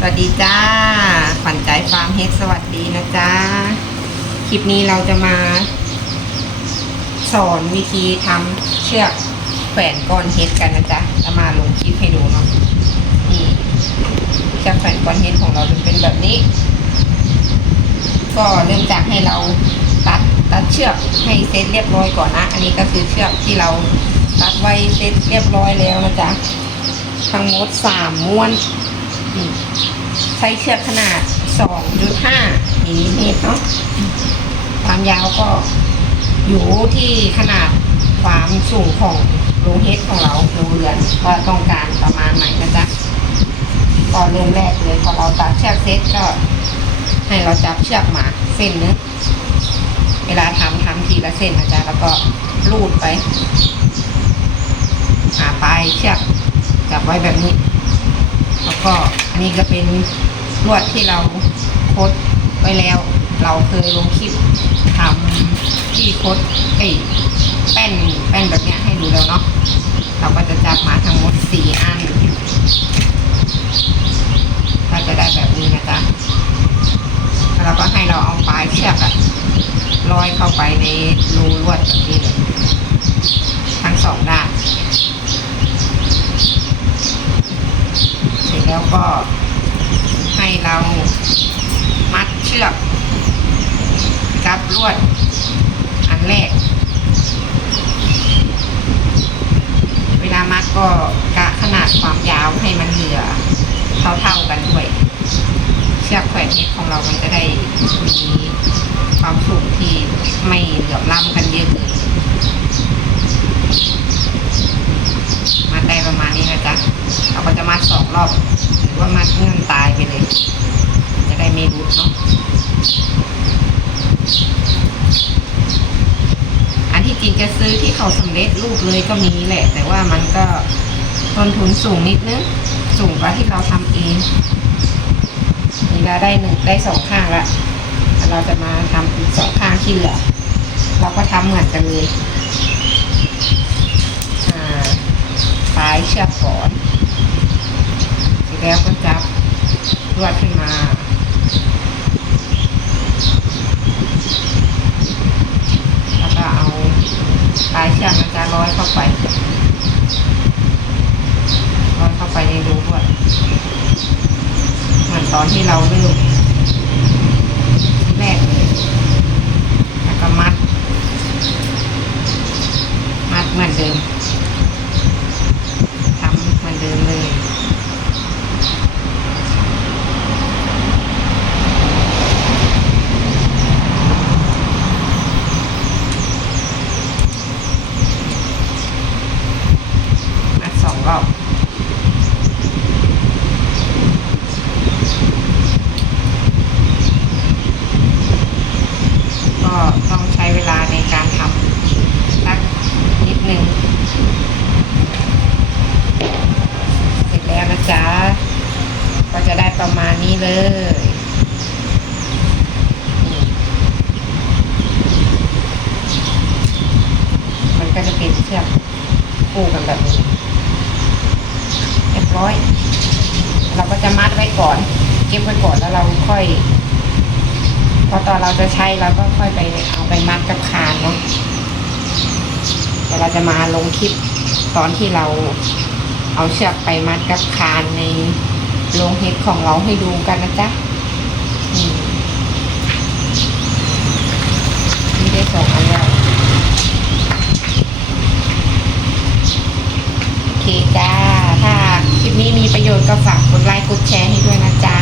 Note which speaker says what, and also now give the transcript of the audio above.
Speaker 1: สวัสดีจ้าขวัญใจฟาร์มเฮดสวัสดีนะจ๊ะคลิปนี้เราจะมา สอนวิธีทำเชือกแขวนก้อนเฮดกันนะจ๊ะจะมาลงคลิปให้ดูเนาะนี่เชือกแขวนก้อนเฮดของเราจะเป็นแบบนี้ ก็เริ่มจากให้เราตัดตัดเชือกให้เซตเรียบร้อยก่อนนะ อันนี้ก็คือเชือกที่เราตัดไว้เซตเรียบร้อยแล้วนะจ๊ะทั้งหมดสามม้วน ใช้เชือกขนาด 2.5มิลลิเมตรเนาะความยาวก็อยู่ที่ขนาดความสูงของรงเฮดของเราโรงเรือนว่าต้องการประมาณไหนนะจ๊ะก็เริ่มแรกเลยพอเราตัดเชือกเซตก็ ให้เราจับเชือกมาเส้นนึงเวลาทำทำทีละเส้นนะจ๊ะแล้วก็ลูดไปหาปลายเชือกจับไว้แบบนี้ ก็นนี้ก็เป็นลวดที่เราโคดไว้แล้ว เราเคยลงคลิปทำที่โคดไอ้แป้นแป้นแบบเนี้ยให้ดูแล้วเนาะเราก็จะจับมาทั้งหมดสี่อันก็จะได้แบบนี้นะจ๊ะแล้วเราก็ให้เราเอาปลายเชือกอะร้อยเข้าไปในรูลวดแบบนี้เลยทั้งสองด้าน เสร็จ แล้วก็ให้เรามัดเชือกกับลวดอันแรก เวลามัดก็กะขนาดความยาวให้มันเหลือเท่าๆกันด้วย เชือกแขวนเน็ตของเรามันจะได้มีความสูงที่ไม่เหลื่อมล้ำกันเยอะเลย มัดได้ประมาณนี้นะจ๊ะ เราก็จะมัดสองรอบ หรือว่ามัดเงื่อนตายไปเลย จะได้ไม่รุดเนาะ อันที่จริงจะซื้อ ที่เขาสำเร็จรูปเลยก็มีแหละ แต่ว่ามันก็ต้นทุนสูงนิดนึงสูงกว่าที่เราทำเองนี่เราได้หนึ่งได้สองข้างละเราจะมาทำอีกสองข้างที่เหลือเราก็ทำเหมือนกันเลยอ่าปลายเชือกก่อนเสร็จแล้วก็จับลวดขึ้นมา แล้วก็เอา ปลายเชือกมันจะร้อยเข้าไปร้อยเข้าไปในรูลวยเหมือนตอนที่เราเริ่มที่แรกเลย แล้วก็มัด มัดเหมือนเดิม ทำเหมือนเดิมเลย นัดสองรอบ ก็ต้องใช้เวลาในการทำสักนิดหนึ่ง เสร็จแล้วนะจ๊ะ ก็จะได้ประ มานี้เลยมันก็จะเป็นเชือกคู่กันแบบนี้เรียบร้อย เราก็จะมัดไว้ก่อน เก็บไว้ก่อนแล้วเราค่อย พอตอนเราจะใช้เราก็ค่อยไปเอาไปมัดกับคานเนาะเดี๋ยวเราจะมาลงคลิปตอนที่เราเอาเชือกไปมัดกับคานใน โรงเห็ดของเราให้ดูกันนะจ๊ะนี่นี่ได้สองอันแล้วโอเคจ้า ถ้าคลิปนี้มีประโยชน์ก็ฝากกดไลค์กดแชร์ให้ด้วยนะจ๊ะ